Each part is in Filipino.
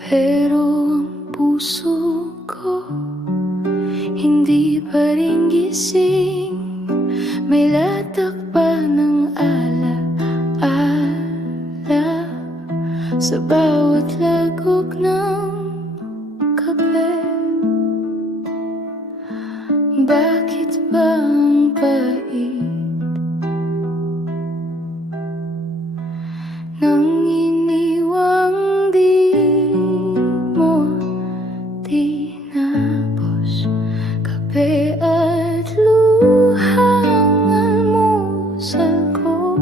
Pero ang puso ko hindi pa rin gising. May latak pa ng ala-ala sa bawat lagok ng kape. Bakit ba ang pait nang iniwang di mo tinapos? Kape at luhang almusal ko,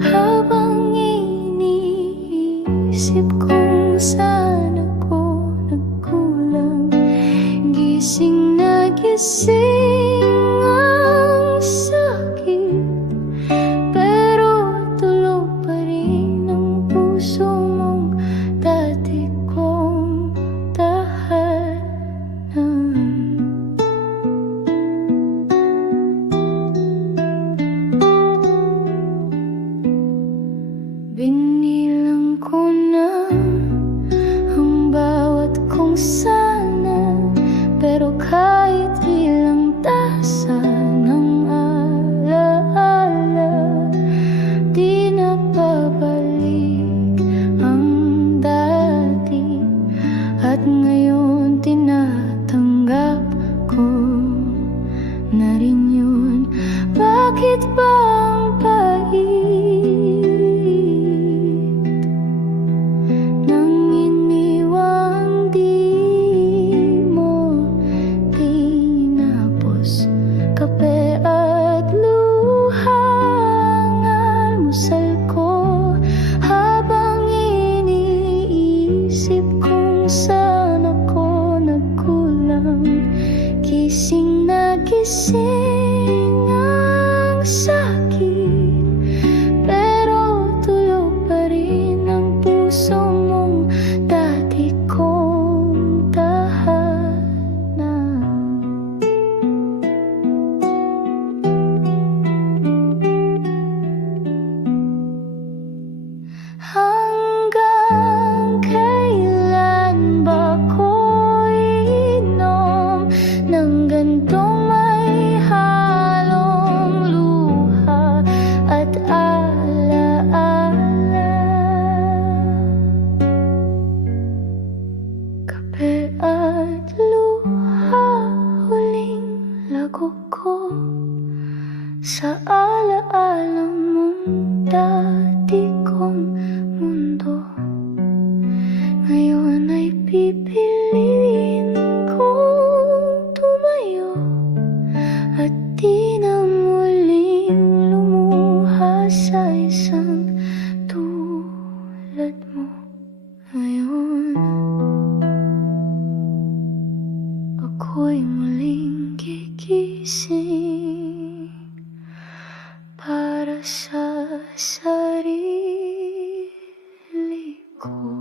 habang iniisip kung saan ako nagkulang. Gising na gising ang sakit, pero tulog pa rin ang puso mong dati kong tahanan. Binilang ko na ang bawat kung sana, pero kahit ilang tasa ng alaala, di na babalik ang dati. At ngayon tinatanggap ko na rin yun. Bakit ba ang pait nang iniwang di mo tinapos? Kape at luhang almusal ko, habang iniisip kung saan ako nagkulang. Gising na gising ang sakit, pero tulog pa rin ang puso mong dati kong tahanan. Hanggang kailan ba ko inom ng gantong may halong luha at alaala? Kape at luha, huling lagok ko sa alaala mong dati kong mundo. Ngayon ay pipiliin kong tumayo at di na muling lumuha sa isang tulad mo. Ngayon ako'y muling gigising para sa sarili ko.